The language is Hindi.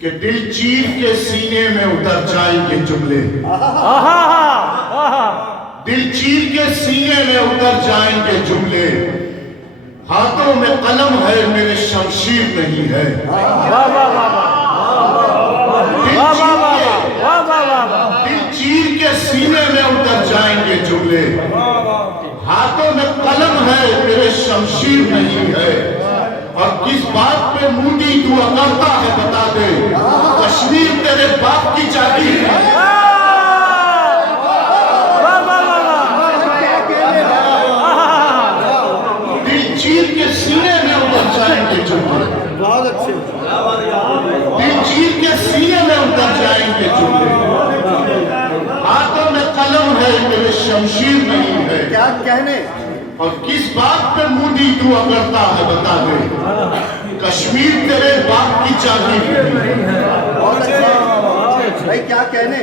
कि दिल चीर के सीने में उतर जाएंगे जुमले, दिल चीर के सीने में उतर जाएंगे जुमले। हाथों में कलम है मेरे शमशीर नहीं है। दिल चीर के सीने में उतर जाएंगे जुमले। हाथों में कलम है मेरे शमशीर नहीं है। और किस बात पे मूडी तू अकड़ता है बता दे, कश्मीर तेरे बाप की जागीर है। दिल चीर के सीने में उतर जाएंगे जुमले, बहुत अच्छे। दिल चीर के सीने में उतर जाएंगे जुमले। हाथों में कलम है मेरे शमशीर नहीं है। क्या कहने? और किस बात पे मूडी तू अकड़ता है बता दे, कश्मीर तेरे बाप की जागीर है। बहुत अच्छे भाई, क्या कहने?